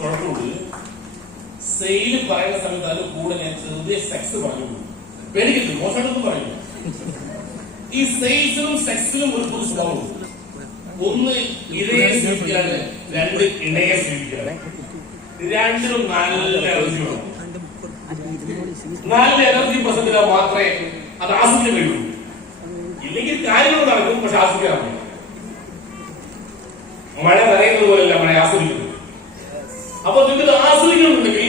കുഴപ്പമുണ്ട്. സെയില് പറയുന്ന സമയത്ത് അതിന് കൂടെ ഞാൻ ചെറിയ സെക്സ് പറഞ്ഞു പേടിക്കരുത്, മോശമായിട്ടൊന്നും പറയില്ല. ഈ സെയിൽസിലും സെക്സിലും ഒരു പൊതു സ്വഭാവമുണ്ട്. ഒന്ന് ഇരയെ സ്വീകരിക്കാണ്, രണ്ട് ഇണയെ സ്വീകരിക്കാണ്. രണ്ടിനും നല്ല എനർജി വേണം. നല്ല എനർജി പ്രസന്റിൽ മാത്രമേ അത് ആസ്വദിക്കാൻ കഴിയുള്ളൂ. ഇല്ലെങ്കിൽ കാര്യങ്ങൾ നടക്കും, പക്ഷെ ആസ്വദിക്കാൻ പറ്റില്ല. മഴ നനയുന്നത് പോലെയല്ല മഴ ആസ്വദിക്കുന്നത്. അപ്പൊ നിങ്ങൾക്ക് ആസ്വദിക്കണമെന്നുണ്ടെങ്കിൽ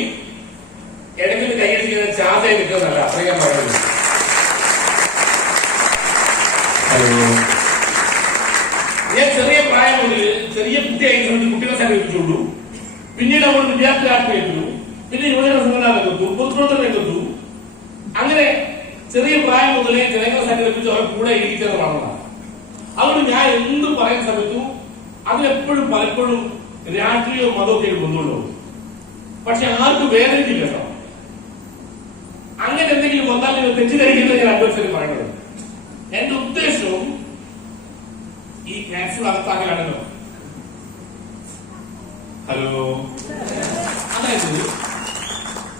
ഇടയ്ക്ക് കൈയടിച്ച് ചാർജായി നിൽക്കുന്നതല്ല, അത്രയും പറയുന്നത്. ഞാൻ ചെറിയ പ്രായം മുതൽ ചെറിയ കുട്ടിയായ സമയത്ത് കുട്ടികളെ സംഘടിപ്പിച്ചുള്ളൂ. പിന്നീട് നമ്മൾ വിദ്യാർത്ഥി ഏറ്റു, പിന്നെ യുവജന സംഘടനകത്തു, പൊതുപ്രവർത്തന രംഗത്തു. അങ്ങനെ ചെറിയ പ്രായം മുതലേ ജനങ്ങളെ സംഘടിപ്പിച്ച് അവർ കൂടെ ഇരിക്കുന്നത് വളർന്നതാണ്. അതുകൊണ്ട് ഞാൻ എന്തും പറയുന്ന സമയത്തും അതിലെപ്പോഴും പലപ്പോഴും രാഷ്ട്രീയവും മതമൊക്കെ വന്നുള്ളൂ. പക്ഷെ ആർക്കും വേദനയില്ല കേട്ടോ. അങ്ങനെ എന്തെങ്കിലും വന്നാൽ നിങ്ങൾ തെറ്റിദ്ധരിക്കുന്നത് ഞാൻ അഡ്വൈസറി പറയുന്നത്. എന്റെ ഉദ്ദേശവും ഈ ക്യാപ്സ്യൂൾ അകത്താക്കലാണല്ലോ. ഹലോ, അതായത്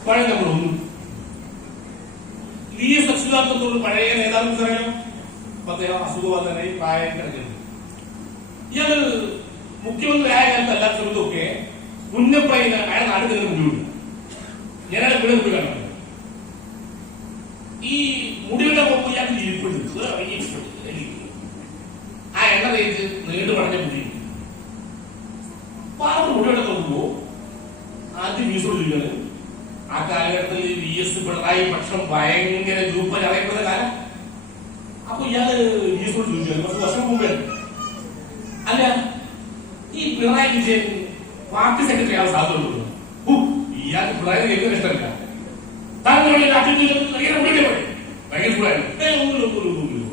പഴയ നമ്മളൊന്നും VS അച്യുതാനന്ദനോട് പഴയ നേതാവ് പറയാം. അദ്ദേഹം അസുഖബാധിതനായി പ്രായം കിടക്കുന്നത്. ഇയാള് മുഖ്യമന്ത്രി ആയ കാലത്ത് എല്ലാ സമയത്തൊക്കെ ഉന്നപ്പയ്യ അയാൾ നാട് തന്നെ മുടിയുണ്ട്. ഞാനയാളെ ഇവിടെ മുടി കാണുന്നത്. ഈ മുടിയുടെ പോകുമ്പോൾ ഇയാൾക്ക് ഇരിപ്പുണ്ട്. ആ എണ്ണ തേച്ച് നീണ്ടു പറഞ്ഞ മുടി പാർന്ന് മുടിയുടെ നോക്കുമ്പോ ആദ്യം വീസോടിരിക്കുകയാണ്. ആ കാലഘട്ടത്തിൽ VS പിണറായി പക്ഷം ഭയങ്കര ഗ്രൂപ്പ് അറിയപ്പെടുന്ന കാലം. അപ്പൊ ഇയാള് VSോട് ചോദിക്കുകയാണ്, കുറച്ച് വർഷം മുമ്പേ, അല്ല ഈ പിണറായി വിജയൻ പാർട്ടി സെക്രട്ടറി ആവാൻ സാധ്യതയുള്ളൂ. ഇയാൾക്ക് പിണറായി കേൾക്കുന്ന ഇഷ്ടമില്ല. താങ്കൾ ഭയങ്കര ചൂടായിരുന്നു.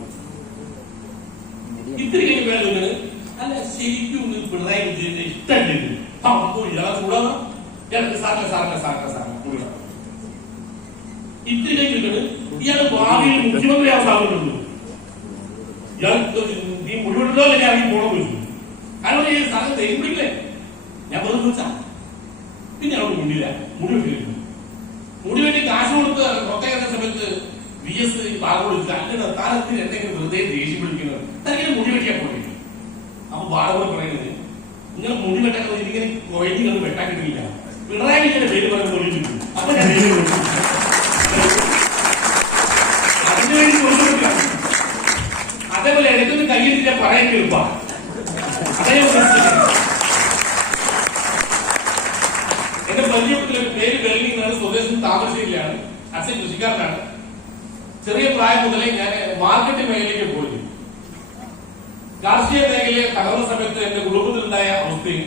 ഇത്തിരി കഴിയുമ്പോഴാണ് അല്ല ശരിക്കും പിണറായി വിജയന്റെ ഇഷ്ടമില്ല. ഇയാളെ ചൂടാണ്. ഇത്തിരി കഴിഞ്ഞിട്ട് ഇയാള് ഭാവിയിൽ മുഖ്യമന്ത്രി ആവാൻ സാധ്യതയുള്ളൂ. ഇയാൾ നീ മുഴുവനോ അല്ലെങ്കിൽ അറിയി പോണോ ചോദിച്ചു. കാരണം ഈ സാധനം തേക്കില്ലേ ഞാൻ വെറുതെ ചോദിച്ചാ. പിന്നെ അവിടെ മുണ്ടില്ല, മുടി വെട്ടില്ല. മുടി വെട്ടി കാശ് കൊടുത്ത് പുറത്തേക്കുന്ന സമയത്ത് VS പാൽ കൊടുക്കുക. അങ്ങനെ താരത്തിന് എന്തെങ്കിലും വെറുതെ ദേഷ്യം പിടിക്കുന്നത് തനിക്ക് മുടി വെട്ടിയാൽ പോയി. അപ്പൊ ബാലകൂടെ പറയുന്നത് നിങ്ങൾ മുടി വെട്ടാൻ ഇങ്ങനെ കൊഴഞ്ഞ് വെട്ടാൻ കിട്ടില്ല. പിണറായി വിജയന്റെ പേര് പറഞ്ഞ് കൊല്ലിട്ടു. അപ്പൊ ഞാൻ അതിനുവേണ്ടി കൊടുക്കുക. അതേപോലെ ഇടയ്ക്കൊന്ന് കയ്യിൽ പറയാൻ കേൾപ്പാ. അതേ എന്റെ പരിചയത്തിലൊരു പേര് വെള്ളിങ്ങാണ്. സ്വദേശം താമരശ്ശേരിയിലാണ്. അച്ഛൻ കൃഷിക്കാരനാണ്. ചെറിയ പ്രായം മുതലേ ഞാൻ മാർക്കറ്റ് മേഖലയിലേക്ക് പോയി. കാർഷിക മേഖലയെ തകർന്ന സമയത്ത് എന്റെ കുടുംബത്തിലുണ്ടായ അവസ്ഥയും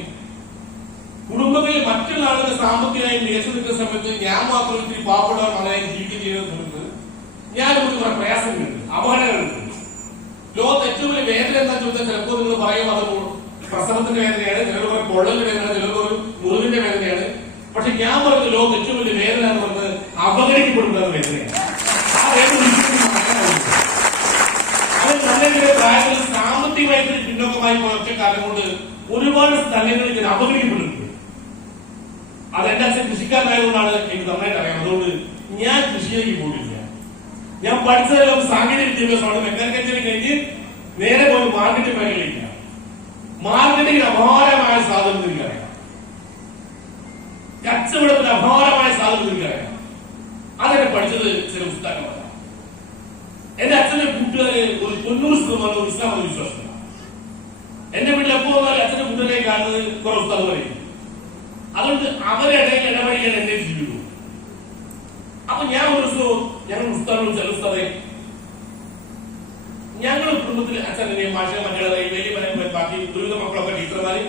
കുടുംബത്തിൽ മറ്റുള്ള ആളുകൾ സാമ്പത്തികമായി മികച്ചു നിൽക്കുന്ന സമയത്ത് ഞാൻ മാത്രം ഇത്തിരി പാവപ്പെട്ട മകനായി ജീവിക്കുകയും ചെയ്യുന്ന സമയത്ത് ഞാനൊരു കുറെ പ്രയാസങ്ങളുണ്ട്, അപകടങ്ങളുണ്ട്. ലോകത്ത് ഏറ്റവും വലിയ വേദന എന്താ ചോദിച്ചാൽ ചിലപ്പോൾ നിങ്ങൾ പറയും അത് പ്രസവത്തിന്റെ വേദനയാണ്, ചിലർ പറയും പൊള്ളലിന്റെ വേദന, ചിലർ ഒരു മുറിവിന്റെ വേദനയാണ്. പക്ഷെ ഞാൻ പറയുന്നത് ലോകത്ത് ഏറ്റവും വലിയ വേദന എന്ന് പറയുന്നത് അപകടിക്കപ്പെടുന്ന വേദനയാണ്. ആ വേദന അവർ നല്ല പ്രായത്തിൽ സാമ്പത്തികമായിട്ട് പിന്നോക്കമായി പോയ കാലം കൊണ്ട് ഒരുപാട് സ്ഥലങ്ങളിൽ ഞാൻ അപകടിക്കപ്പെട്ടിട്ടുണ്ട്. അത് എന്റെ അച്ഛൻ കൃഷിക്കാരനായതുകൊണ്ടാണ് എനിക്ക് നന്നായിട്ട് അറിയാം. അതുകൊണ്ട് ഞാൻ കൃഷിയിലേക്ക് പോയിട്ടില്ല. ഞാൻ പഠിച്ചതെല്ലാം സാങ്കേതിക വിദ്യാഭ്യാസമാണ്. മെക്കാനിക്കൽ എഞ്ചിനീയറിംഗ് കഴിഞ്ഞ് നേരെ പോയി മാർക്കറ്റിംഗ് മേഖലയിലേക്ക്. മാർക്കറ്റിംഗിന് അപാരമായ സാധ്യത എനിക്കറിയാം. കച്ചവടത്തിന് അപാരമായ സാധ്യത എനിക്കറിയാം. അതൊക്കെ പഠിച്ചത് ചില പുസ്തകങ്ങളാണ്. എന്റെ അച്ഛന്റെ കൂട്ടുകാര് ഒരു 90% ഇസ്ലാം മത വിശ്വാസമാണ്. എന്റെ വീട്ടിൽ എപ്പോ വന്നാലും അച്ഛന്റെ കൂട്ടുകാരെ കാണുന്നത് കുറെ പുസ്തകം പറയും. അതുകൊണ്ട് അവരുടെ ഇടപെടിക്കാൻ എന്നെ ജീവിക്കുന്നു. അപ്പൊ ഞാൻ ഒരു ദിവസവും ഞങ്ങൾ പുസ്തകങ്ങളും ചില പുസ്തകത്തെ ഞങ്ങളുടെ കുടുംബത്തിൽ അച്ഛനെ മാഷ മക്കളെ വലിയ ബാക്കി ദുരിത മക്കളൊക്കെ ടീച്ചർമാര്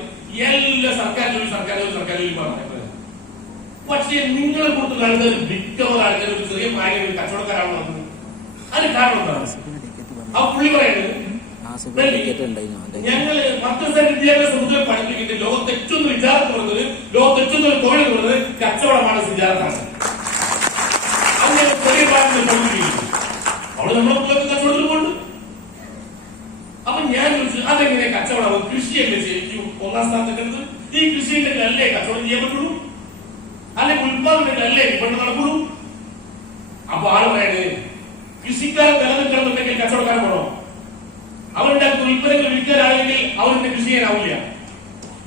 എല്ലാ സർക്കാർ ജോലി പറഞ്ഞു. പക്ഷേ നിങ്ങളെ കൂടുതൽ ആൾക്കാർ മിക്കവാറും ആൾക്കാർ ഒരു ചെറിയ പ്രായം കച്ചവടക്കാരാണ് പറഞ്ഞത്. അതിന് കാരണം എന്താണ്? ആ പുള്ളി പറയുന്നത് ഞങ്ങള് മദ്രസ വിദ്യാഭ്യാസ മുതൽ പഠിപ്പിക്കുന്നത് ലോകത്ത് ഏറ്റവും വിചാരത്ത് പറഞ്ഞത്, ലോകത്ത് ഏറ്റവും തൊഴിൽ പറഞ്ഞത് കച്ചവടമാണ്. വിചാരത്താണ് അത് ഞങ്ങൾ ചെറിയ പ്രായത്തിൽ പഠിപ്പിക്കുന്നു. അവിടെ നമ്മളെ കുട്ടികൾക്ക് കച്ചവടത്തിൽ പോകുന്നുണ്ട്. അപ്പൊ ഞാൻ ചോദിച്ചു അതെങ്ങനെ കച്ചവടം? കൃഷിയല്ലേ ശരിക്കും ഒന്നാം സ്ഥാനത്തേക്ക്. ഈ കൃഷിയുടെ അല്ലേ കച്ചവടം ചെയ്യാൻ പറ്റുള്ളൂ? അല്ലെങ്കിൽ ഉൽപാദനം അല്ലേ കൊണ്ട് നടക്കുള്ളൂ. അപ്പൊ ആള് പറയണേ കൃഷിക്കാരൻ നിലനിൽക്കണമെന്നുണ്ടെങ്കിൽ കച്ചവടക്കാരൻ വേണോ? അവരുടെ ഉൽപ്പന്നങ്ങൾ വിൽക്കാനാണെങ്കിൽ അവരുടെ കൃഷി ചെയ്യാനാവില്ല.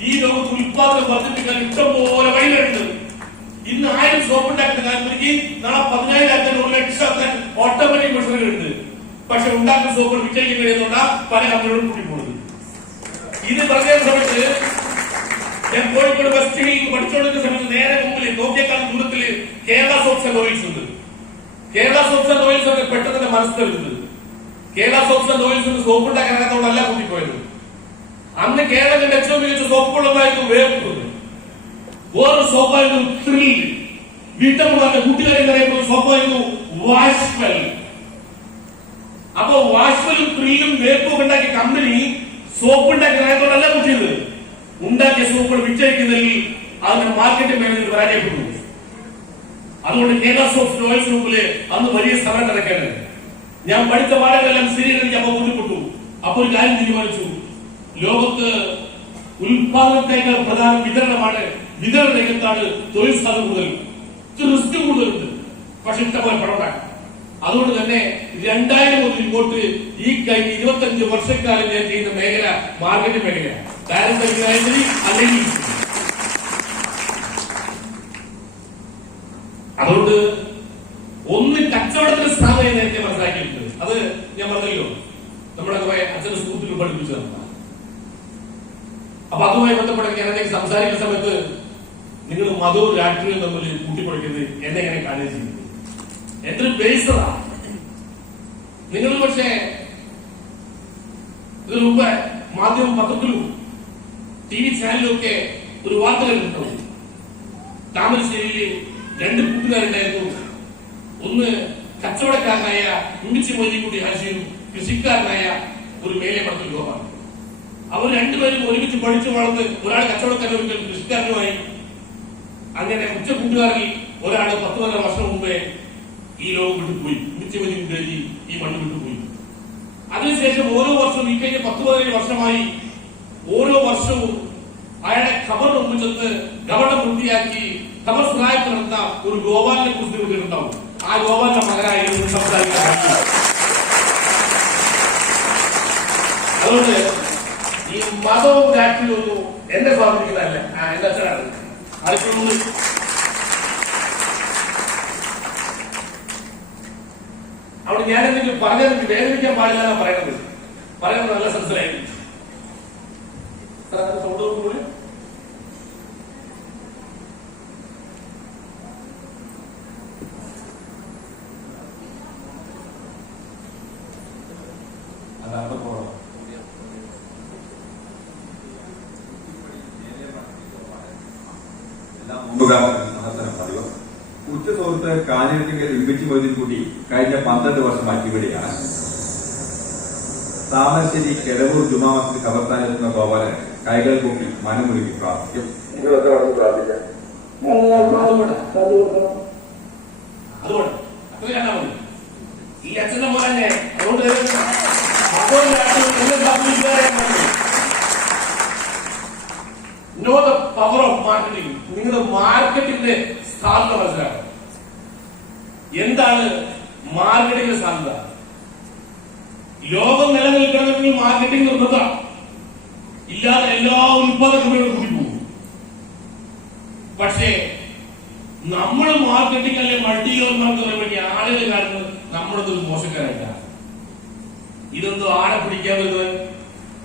ഈ ലോകത്ത് ഉൽപാദനം വർദ്ധിപ്പിക്കാൻ ഇഷ്ടംപോലെ വഴികളുണ്ട്. ഇന്ന് 1000 സോപ്പ് ഉണ്ടാക്കുന്ന കാര്യത്തിലേക്ക് നാളെ 10,000 ആക്കാൻ 1,00,000 ആക്കാൻ ഓട്ടോമാറ്റിക് മെഷീനുകളുണ്ട്. പക്ഷെ ഉണ്ടാക്കുന്ന സോപ്പ് വിറ്റഴിക്കാൻ കഴിയുന്നതുകൊണ്ടാ പല കമ്പനികളും കൂട്ടിപ്പോകുന്നത്. ഇത് പറഞ്ഞ സമയത്ത് ഞാൻ കോഴിക്കോട് വെസ്റ്റ് ഹില്ലിൽ പഠിച്ചുകൊണ്ടിരുന്ന സമയത്ത് നേരെ മുമ്പിൽ നോക്കിയേക്കാളും ദൂരത്തില് കേരള സോപ്സ് ആൻഡ് ഓയിൽസ് ഉണ്ട്. കേരള സോപ്സ് ആൻഡ് ഓയിൽസ് ഒക്കെ പെട്ടെന്ന് തന്നെ മനസ്സിലെടുത്തത് Kerala soaps and oils soap ഉണ്ടാക്കാനകത്തോടല്ല കൂട്ടിപ്പോയത്. അന്ന് കേരളത്തിന്റെ ഏറ്റവും മികച്ച സോപ്പുകളൊന്നായിരുന്നു വേപ്പ്, വേറൊരു സോപ്പായിരുന്നു ത്രിൽ, വീട്ടമ്മമാരുടെ കൂട്ടുകാരെ അറിയപ്പെടുന്ന സോപ്പായിരുന്നു വാഷ്വെൽ. അപ്പൊ വാഷ്വെലും ത്രില്ലും വേപ്പും ഉണ്ടാക്കിയ കമ്പനി സോപ്പ് ഉണ്ടാക്കിയതോടല്ല കൂട്ടിയത്. ഉണ്ടാക്കിയ സോപ്പുകൾ വിറ്റഴിക്കുന്നതിൽ അതിന്റെ മാർക്കറ്റിംഗ് മാനേജർ പരാജയപ്പെട്ടു. അതുകൊണ്ട് കേരള സോപ്സ് ഓയിൽസ് ഗ്രൂപ്പില് അന്ന് വലിയ സമരം നടക്കേണ്ടത്. ഞാൻ പഠിച്ച പാഠങ്ങളെല്ലാം ശരിയെന്ന് എനിക്ക് അപ്പോൾ ബോധ്യപ്പെട്ടു. അപ്പോൾ ഒരു കാര്യം തീരുമാനിച്ചു, ലോകത്ത് ഉൽപാദനത്തേക്കാൾ പ്രധാന വിതരണമാണ്. വിതരണ രംഗത്താണ് തൊഴിൽ സാധ്യത കൂടുതൽ, റിസ്ക് കൂടുതലുണ്ട്, പക്ഷെ ഇഷ്ടംപോലെ പണം ഉണ്ടാക്കാം. അതുകൊണ്ട് തന്നെ 2000 മുതൽ ഇങ്ങോട്ട് ഈ കഴിഞ്ഞ 25 വർഷക്കാലം ഞാൻ ചെയ്യുന്ന മേഖല മാർക്കറ്റിംഗ് മേഖലയാണ്. അല്ലെങ്കിൽ അതുകൊണ്ട് ഒന്ന് കച്ചവടത്തിന് സ്ഥാപനം നേരത്തെ മനസ്സിലാക്കിയിട്ടുണ്ട്. അത് ഞാൻ പറഞ്ഞല്ലോ, നമ്മുടെ കുറെ അച്ഛന്റെ സുഹൃത്തുക്കൾ പഠിപ്പിച്ചു തന്ന. അപ്പൊ അതുമായി ബന്ധപ്പെട്ട് ഞാൻ എന്തെങ്കിലും സംസാരിക്കുന്ന സമയത്ത് നിങ്ങൾ മതവും രാഷ്ട്രീയവും തമ്മിൽ കൂട്ടിപ്പൊളിക്കുന്നത് എന്നെ എങ്ങനെ കാര്യം ചെയ്യുന്നത് എന്തൊരു ബേസറാ. നിങ്ങൾ പക്ഷേ ഇതിനു മുമ്പ് മാധ്യമ പത്രത്തിലും TV ചാനലിലും ഒക്കെ ഒരു വാർത്ത കണ്ടിട്ടുണ്ടാവും. താമരശ്ശേരിയിൽ 2 കൂട്ടുകാരുണ്ടായിരുന്നു. ഒന്ന് കച്ചവടക്കാരനായ ഉമ്മിച്ചി മൊയ്തീൻകുട്ടി ഹാഷിയും കൃഷിക്കാരനായ ഒരു മേലെപ്പുറത്ത് യുവാവാണ്. അവർ രണ്ടുപേരും ഒരുമിച്ച് പഠിച്ചു വളർന്ന് ഒരാൾ കച്ചവടക്കാരൻ, ഒരിക്കൽ കൃഷിക്കാരനുമായി. അങ്ങനെ ഉച്ച കൂട്ടുകാരിൽ ഒരാൾ 10-12 വർഷം മുമ്പേ ഈ ലോകം വിട്ടുപോയി. ഉമ്മിച്ചി മൊയ്തീൻകുട്ടി ഈ മണ്ണ് വിട്ടുപോയി. അതിനുശേഷം ഓരോ വർഷവും ഈ കഴിഞ്ഞ 10-15 വർഷമായി ഓരോ വർഷവും അയാളെ ഖബർ മുമ്പ് ചെന്ന് ഗവണം വൃത്തിയാക്കി ഖബർ സഹായത്ത് നടന്ന ഒരു ഗോപാലിനെ കുറിച്ച് കിട്ടിയിട്ടുണ്ടാവും. ആ ഗോപാലിന്റെ മകനായിരുന്നു സംസാരിക്കാൻ. അതുകൊണ്ട് ഈ മതവും രാഷ്ട്രീയവും എന്നെ സ്വാധീനിക്കുന്നതല്ല. എന്റെ അച്ഛനാണ് അടുത്തൊന്നും. അവിടെ ഞാൻ എന്തെങ്കിലും പറഞ്ഞത് വേദനിക്കാൻ പാടില്ല എന്നാണ് പറയുന്നത് നല്ല സെൻസിലായിരിക്കും. സൗണ്ട് കൂടി ഉച്ച സുഹൃത്ത് കാഞ്ഞിരത്തിങ്കൽ ഉമ്മിച്ചി മൊയ്തീൻകുട്ടി കഴിഞ്ഞ 12 വർഷമായി ഇവിടെയാണ്. താമരശ്ശേരി കെടവൂർ ജുമാ മസ്ജിദ് ഖബർസ്ഥാനിലെത്തുന്ന ഗോപാലൻ കൈകൾ കൂട്ടി മനമുരുകി പ്രാർത്ഥിക്കും. ഈ അച്ഛന്റെ മോനെ അതുകൊണ്ട് know the power of marketing. നിങ്ങൾ മാർക്കറ്റിന്റെ സാധ്യത മനസ്സിലാക്കണം. എന്താണ് മാർക്കറ്റിംഗിന്റെ സാധ്യത? ലോകം നിലനിൽക്കണമെങ്കിൽ മാർക്കറ്റിംഗ് നിർബന്ധം. ഇല്ലാതെ എല്ലാ ഉൽപാദനങ്ങളും കൂട്ടിപ്പോകും. പക്ഷേ നമ്മൾ മാർക്കറ്റിംഗ് അല്ലെ മൾട്ടി ലെവൽ വേണ്ടി ആളുകൾ കാണുന്നത് നമ്മളൊന്നും മോശക്കാരായിട്ടാണ്. ഇതൊന്നും ആളെ പിടിക്കാൻ വരുന്നവൻ,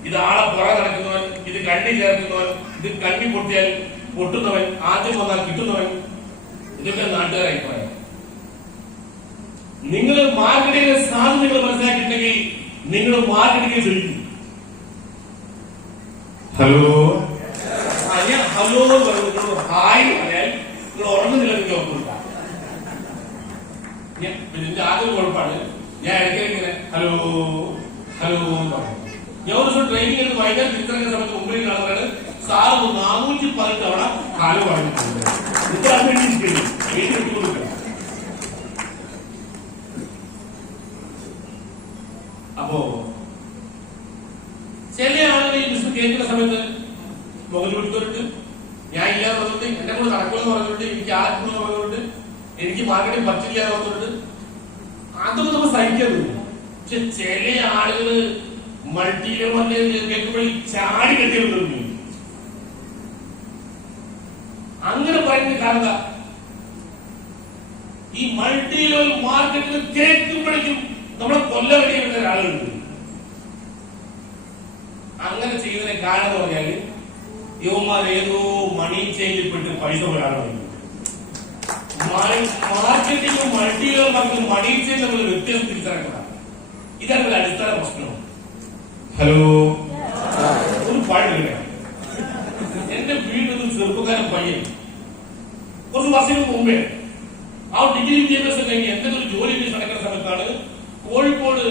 ഇത് ആളെ പുറ നടക്കുന്നവൻ, ഇത് കണ്ണി ചേർക്കുന്നവൻ, ഇത് കണ്ണി പൊട്ടിയാൽ പൊട്ടുന്നവൻ, ആദ്യം വന്നാൽ കിട്ടുന്നവൻ, ഇതൊക്കെ നാട്ടുകാരുടെ അഭിപ്രായം. നിങ്ങൾ മാർക്കറ്റിംഗിന്റെ സാധ്യതകൾ മനസ്സിലാക്കിയിട്ടുണ്ടെങ്കിൽ നിങ്ങൾ മാർക്കറ്റിംഗ് ചോദിക്കും. ഹലോ ഞാൻ ഹലോ എന്ന് പറഞ്ഞു ഹായ് പറയാൻ നിങ്ങൾ ഉറങ്ങുന്നില്ല. നിങ്ങൾ ഓർമ്മ ഇതിന്റെ ആദ്യം കുഴപ്പമാണ്. ഞാൻ ഇടയ്ക്കിങ്ങനെ ഹലോ ഹലോ എന്ന് പറഞ്ഞു. ഞാൻ ഒരു ദിവസം ട്രെയിനിങ് എടുത്ത് വൈകുന്നേരം തിരിച്ചിറങ്ങുന്ന സമയത്ത് മുമ്പിൽ കാണുന്നതാണ് സാറ് 418 തവണ കാലം പറഞ്ഞിട്ടുണ്ട്. അപ്പോ ചില ആളുകൾ ഈ ബിസിനസ് കേൾക്കുന്ന സമയത്ത് മുഖം പിടിച്ചിട്ട് ഞാൻ ഇല്ലാതെ എന്നെ കൂടെ നടക്കുമെന്ന് പറഞ്ഞിട്ടുണ്ട്, എനിക്ക് ആത്മ പറഞ്ഞിട്ടുണ്ട്, എനിക്ക് മാർക്കറ്റിംഗ് പറ്റില്ല പറഞ്ഞിട്ടുണ്ട്. അതൊക്കെ നമ്മൾ സഹിക്കരുത്. പക്ഷെ ചില ആളുകള് മൾട്ടി ലെവലിൽ കേൾക്കുമ്പോൾ ചാടി കെട്ടിയിരുന്നു. അങ്ങനെ പറയുന്ന കാരണം ഈ മൾട്ടി ലെവൽ മാർക്കറ്റിൽ കേൾക്കുമ്പോഴേക്കും നമ്മളെ കൊല്ലവടിയുന്ന ഒരാളുണ്ട്. അങ്ങനെ ചെയ്യുന്നതിനെ കാരണം പറഞ്ഞാല് യുവമാർ ഏതോ മണി ചെയിനിൽപ്പെട്ട് പൈസ പോലാണ്. മാർക്കറ്റിംഗും മൾട്ടി ലെവൽ മാർക്കറ്റും മണി ചെയിൻ തമ്മിൽ വ്യത്യാസം തിരിച്ചറിയണം. ഇതാണ് ഒരു അടിസ്ഥാന പ്രശ്നം. ഹലോ, ഒരു പാടില്ല. എന്റെ വീട്ടിൽ നിന്ന് ചെറുപ്പക്കാരൻ പയ്യൻ കുറച്ച് വർഷങ്ങൾക്ക് മുമ്പേ ആ ഡിഗ്രി വിദ്യാഭ്യാസം കഴിഞ്ഞ് എന്തെങ്കിലും ജോലി നടക്കുന്ന സമയത്താണ് കോഴിക്കോട്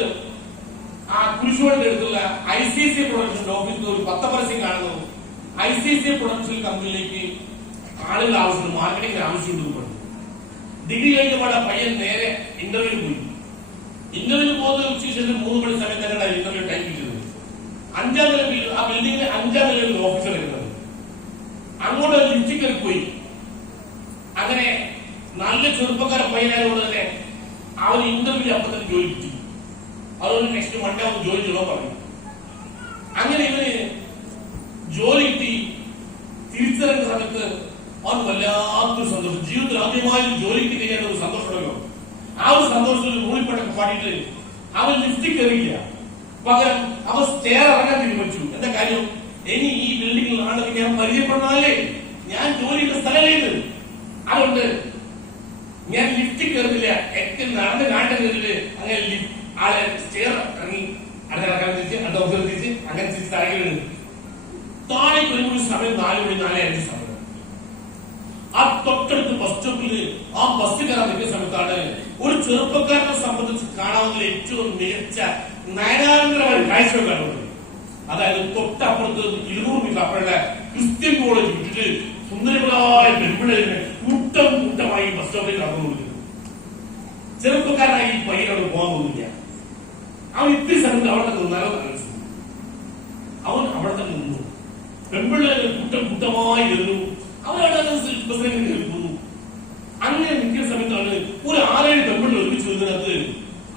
ആ കുരിശോടിന്റെ അടുത്തുള്ള ICICI പ്രൊഡക്ഷന്റെ ഓഫീസിൽ ഒരു പത്രപരസ്യം കാണുന്നു. ICICI പ്രൊഡക്ഷൻ കമ്പനിയിലേക്ക് ആളുകൾ ആവശ്യമുണ്ട്, മാർക്കറ്റിംഗിന് ആവശ്യമുണ്ടെന്ന് പറഞ്ഞു. ഡിഗ്രി കഴിഞ്ഞപാട് പയ്യൻ നേരെ ഇന്റർവ്യൂവിന് പോയി. ഇന്റർവ്യൂവിന് പോകുന്ന ഉച്ചശേഷം 3 മണി സമയത്താണ് ഇന്റർവ്യൂ ടൈം കിട്ടുന്നത്. 5ാം നില ആ ബിൽഡിംഗിന് 5ാം നിലയിൽ ഒരു ഓഫീസർ വരുന്നത്. അങ്ങോട്ട് ലിഫ്റ്റിൽ കയറി പോയി. അങ്ങനെ നല്ല ചെറുപ്പക്കാര പയ്യനായതുകൊണ്ട് തന്നെ അവൻ ഇന്റർവ്യൂ അപ്പൊ തന്നെ ജോലി കിട്ടി. അതുകൊണ്ട് നെക്സ്റ്റ് മൺഡേ അവൻ ജോലി ചെയ്യണോ പറഞ്ഞു. അങ്ങനെ ഇവന് ജോലി കിട്ടി. തിരിച്ചിറങ്ങുന്ന സമയത്ത് അവൻ വല്ലാത്തൊരു സന്തോഷം. ജീവിതത്തിൽ ആദ്യമായി ജോലി കിട്ടി കഴിഞ്ഞാൽ ഒരു സന്തോഷമുണ്ടല്ലോ. ആ ഒരു സന്തോഷത്തിൽ മൂളിപ്പട്ടൊക്കെ പാടിയിട്ട് അവൻ ലിഫ്റ്റിൽ കയറിയില്ല. പകരം അവൻ സ്റ്റെയർ ഇറങ്ങാൻ തീരുമാനിച്ചു. എന്താ കാര്യം? ഇനി ഈ ബിൽഡിംഗിൽ ആണെങ്കിൽ ഞാൻ പരിചയപ്പെടുന്നതല്ലേ, ഞാൻ ജോലിയുടെ സ്ഥലമല്ലേ. അതുകൊണ്ട് ഞാൻ ലിഫ്റ്റിൽ കയറുന്നില്ല. ഏറ്റവും നടന്ന് കാണ്ടതില് അങ്ങനെ ആളെ സ്റ്റെയർ ഇറങ്ങി അടുത്ത തിരിച്ച് അടുത്ത ഓഫീസർ തിരിച്ച് അങ്ങനെ തിരിച്ച് താഴെ താഴെ വരുമ്പോൾ സമയം 4 മണി 4:05 സമയം. ആ തൊട്ടടുത്ത് ബസ് സ്റ്റോപ്പിൽ ആ ബസ് കയറാൻ നിൽക്കുന്ന സമയത്താണ് ഒരു ചെറുപ്പക്കാരനെ സംബന്ധിച്ച് കാണാവുന്ന ഏറ്റവും മികച്ച നയനാനന്ദരമായ കാഴ്ച കാണുന്നത്. അതായത് തൊട്ടപ്പുറത്ത് 200 മീറ്റർ അപ്പുറമുള്ള ക്രിസ്ത്യൻ കോളേജ് വിട്ടിട്ട് സുന്ദരങ്ങളായ പെൺപിള്ളേരെ കൂട്ടം കൂട്ടമായി ബസ് സ്റ്റോപ്പിൽ നടന്നു കൊടുക്കുന്നു. ചെറുപ്പക്കാരനായി ഈ പയ്യനോട് പോകാൻ പോകുന്നില്ല. അവൻ ഇത്തിരി സമയത്ത് അവിടെ നിന്നാലോ ആലോചിച്ചു. അവൻ അവിടെ തന്നെ നിന്നു. പെൺപിള്ളേരെ കൂട്ടം കൂട്ടമായി ഇരുന്നു. അവരവിടെ ബസ്സിലേക്ക് നിൽക്കുന്നു. അങ്ങനെ നിൽക്കുന്ന സമയത്താണ് ഒരു 6-7 പെൺപിള്ളേർ ഒരുമിച്ച് വരുന്നതിനകത്ത്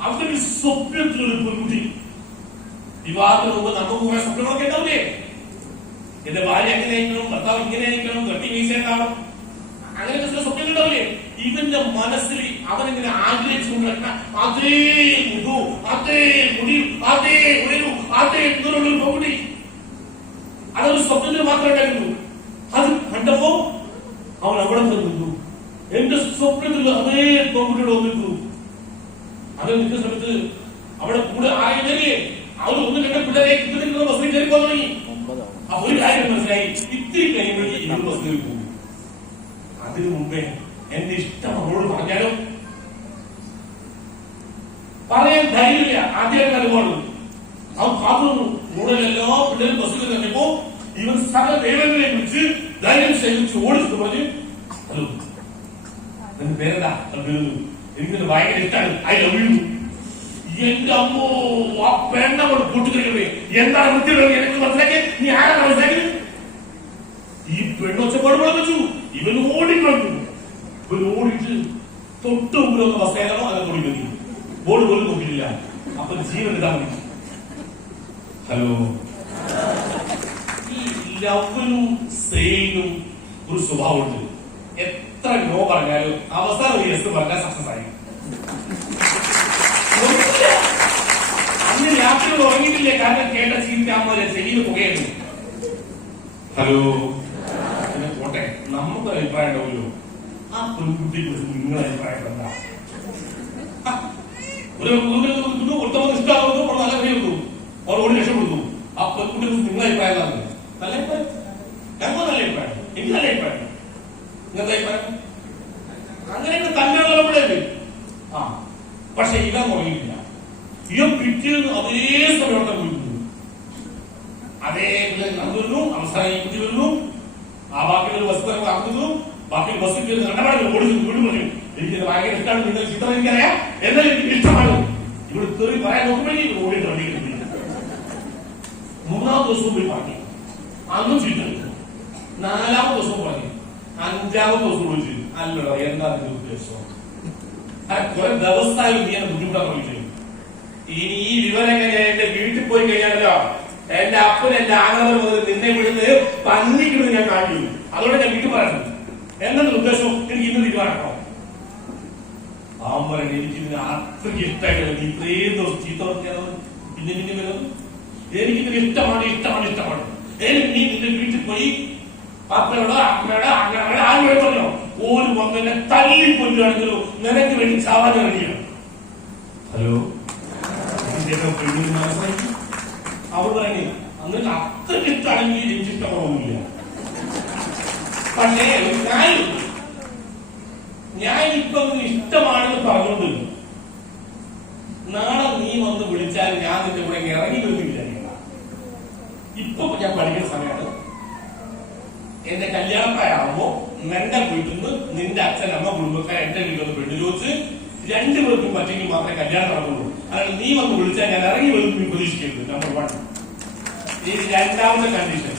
അവരുടെ സ്വപ്നത്തിലൊരു പെൺകുട്ടി. വിവാഹത്തിന് മുമ്പ് നമുക്ക് കുറെ സ്വപ്നങ്ങളൊക്കെ ഉണ്ടാവില്ലേ? എന്റെ ഭാര്യ എങ്ങനെ ആയിരിക്കണം, ഭർത്താവ് ഇങ്ങനെ ആയിരിക്കണം, കട്ടി മീശ ഉണ്ടാവണം, അങ്ങനെയൊക്കെ ചില സ്വപ്നങ്ങൾ ഉണ്ടാവില്ലേ? ഇവന്റെ മനസ്സിൽ അവനെങ്ങനെ ആഗ്രഹിച്ചുകൊണ്ടിരുന്ന അതേ മുഖു, അതേ മുടി, അതേ ഉയരും, അതേ എന്നുള്ള പെൺകുട്ടി. അതൊരു സ്വപ്നത്തിൽ മാത്രമേ ഉണ്ടായിരുന്നു. അത് കണ്ടപ്പോ അവൻ അവിടെ നിന്നു. എന്റെ സ്വപ്നത്തിൽ അതേ പെൺകുട്ടിയുടെ ഒന്നിരുന്നു. അത് നിൽക്കുന്ന സമയത്ത് അവിടെ കൂടെ ആയില്ലേ അവർ ഒന്നും കണ്ട പിള്ളേരെ കിട്ടുന്ന ബസ്സിൽ കയറി പോകാൻ തുടങ്ങി. അപ്പൊ ഒരു കാര്യം മനസ്സിലായി, ഇത്തിരി കഴിയുമ്പോഴേക്ക് ഇവർ ബസ്സിൽ പോകും. അതിനു മുമ്പേ എന്റെ ഇഷ്ടം അവളോട് പറഞ്ഞാലും പറയാൻ ധൈര്യമില്ല. ആദ്യമായിട്ട് അനുഭവമാണ്. അവൻ കാത്തു കൂടുതൽ എല്ലാ പിള്ളേരും ബസ്സിൽ കയറിയപ്പോ ഇവൻ സകല ദൈവങ്ങളെ വിളിച്ച് ധൈര്യം ശേഖരിച്ച് ഓടിച്ചു പറഞ്ഞ്, ഹലോ എന്റെ പേരെന്താ? എനിക്ക് ഭയങ്കര ഇഷ്ടമാണ്, ഐ ലവ് യു. എന്റെ അമ്മോ, ആ പെണ്ണോട് കൂട്ടുകഴിഞ്ഞേ എന്താണ് വൃത്തിയുള്ളത് എനിക്ക് മനസ്സിലാക്കി. നീ ആരാണ് മനസ്സിലാക്കി? ഈ പെണ്ണൊച്ചപ്പാട് പോലെ വെച്ചു. ഇവൻ ഓടിക്കളഞ്ഞു. ഇവൻ ഓടിയിട്ട് തൊട്ട് മുമ്പിൽ ഒന്ന് ബസ്സേനോ അങ്ങനെ ഓടി ബോർഡ് പോലും നോക്കിയില്ല. അപ്പൊ ജീവൻ ഇതാ മതി. ഹലോ, ഈ ലവിനും സെയിലിനും ഒരു സ്വഭാവമുണ്ട്. എത്ര നോ പറഞ്ഞാലും അവസാനം യെസ് പറഞ്ഞാൽ സക്സസ് ആയി. അന്ന് രാത്രി ഉറങ്ങിയിട്ടില്ല. കാരണം കേട്ട ചീറ്റാമോലെ ചെവിയിൽ പുകയുന്നു. ഹലോ, പോട്ടെ, നമുക്കൊരു അഭിപ്രായം ഉണ്ടാവുമല്ലോ. ആ പെൺകുട്ടിയെ കുറിച്ച് നിങ്ങളുടെ അഭിപ്രായം എന്താ? ഒരു ഒട്ടമൊന്നും ഇഷ്ടമാകുന്നു, നല്ല കഴിയുന്നു, അവരോട് രക്ഷപ്പെടുന്നു. ആ പെൺകുട്ടിയെ കുറിച്ച് നിങ്ങളുടെ അഭിപ്രായം എന്താണ്? നല്ല അഭിപ്രായം. ഞങ്ങൾ നല്ല അഭിപ്രായം, എനിക്ക് നല്ല അഭിപ്രായം. ഇങ്ങനത്തെ അഭിപ്രായം അങ്ങനെയൊക്കെ തന്നെയുള്ളവരുടെ. ആ പക്ഷെ ഇവൻ ഉറങ്ങിയില്ല. ഇവൻ പിറ്റേന്ന് അതേ സമയത്ത് പോയിരുന്നു. അതേ നടന്നു. അവസാനം ഈ കുട്ടി വരുന്നു. ആ ബാക്കിയുള്ള ബസ് നടന്നു. ബാക്കി ബസ്സിൽ കണ്ടപാടില്ല ഓടിച്ചു വീണ്ടും പറഞ്ഞു, എനിക്ക് ഭയങ്കര ഇഷ്ടമാണ്, നിങ്ങൾ ചിത്രം എനിക്കറിയാം, എന്നാൽ എനിക്ക് ഇഷ്ടമാണ്. ഇവിടെ തെറി പറയാൻ നോക്കുമ്പോഴേക്കും ഓടിയിട്ട് വണ്ടി കിട്ടി. 3-ാമത്തെ ദിവസവും പോയി പറഞ്ഞു. അന്നും ചീട്ടെടുത്തു. 4-ാമത്തെ ദിവസവും പറഞ്ഞു. 5ാമത്തെ ദിവസം വിളിച്ചു. അല്ലടോ എന്താ നിന്റെ ഉദ്ദേശം? കുറെ ദിവസമായാലും നീ എന്നെ ബുദ്ധിമുട്ടാന്ന് വിളിച്ചു. ഇനി ഈ വിവരം ഞാൻ എന്റെ വീട്ടിൽ പോയി കഴിഞ്ഞാലോ എന്റെ അപ്പൻ എന്റെ ആങ്ങളവർ മുതൽ നിന്നെ വിടുന്ന് പന്നിക്കുന്നത് ഞാൻ കാണിക്കും. അതുകൊണ്ട് ഞാൻ വീട്ടിൽ പറയുന്നത് എന്താണ് ഉദ്ദേശം? എനിക്ക് ഇന്ന് തീരുമാനിക്കണം. ആവുമ്പോഴാണ് എനിക്കിതിന് അത്രയ്ക്ക് ഇഷ്ടമായിട്ടില്ല. നീ ഇത്രയും ദിവസം ചീത്ത പറഞ്ഞാൽ പിന്നെ പിന്നെ വരുന്നത് എനിക്കിതിന് ഇഷ്ടമാണ്. എനിക്ക് നീ നിന്റെ വീട്ടിൽ പോയി പപ്പയോടോ അമ്മയോടോ അങ്ങനോടോ ആരോടെ പറഞ്ഞോ ഒരു വന്നെ തല്ലി കൊല്ലുകയാണെങ്കിലോ നിനക്ക് വേണ്ടി ചാവാൻ ഇറങ്ങിയാണ്. ഹലോ മനസ്സിലാക്കി അവർ പറഞ്ഞു എന്നിട്ട് അത്രയ്ക്ക് ഇഷ്ടമാണെങ്കിൽ എനിക്ക് ഇഷ്ടമാവില്ല. പക്ഷേ ഞാനിപ്പോ ഇഷ്ടമാണെന്ന് പറഞ്ഞുകൊണ്ട് നാളെ നീ വന്ന് വിളിച്ചാൽ ഞാൻ നിന്റെ കൂടെ ഇറങ്ങി വരുന്നു വിചാരിക്കണം. ഇപ്പൊ ഞാൻ പഠിക്കുന്ന സമയമാണ്. എന്റെ കല്യാണപ്രായമാകുമ്പോ നിന്റെ വീട്ടിൽ നിന്ന് നിന്റെ അച്ഛൻ അമ്മ കുടുംബക്കാർ എന്റെ വീട്ടിൽ നിന്ന് പെണ്ണു ചോദിച്ച് 2 പേർക്കും പറ്റെങ്കിൽ മാത്രമേ കല്യാണം നടക്കുള്ളൂ. അതായത് നീ വന്ന് വിളിച്ചാൽ ഞാൻ ഇറങ്ങി വരുന്നു പ്രതീക്ഷിക്കരുത്. നമ്പർ 1. ഈ 2ാമത്തെ കണ്ടീഷൻ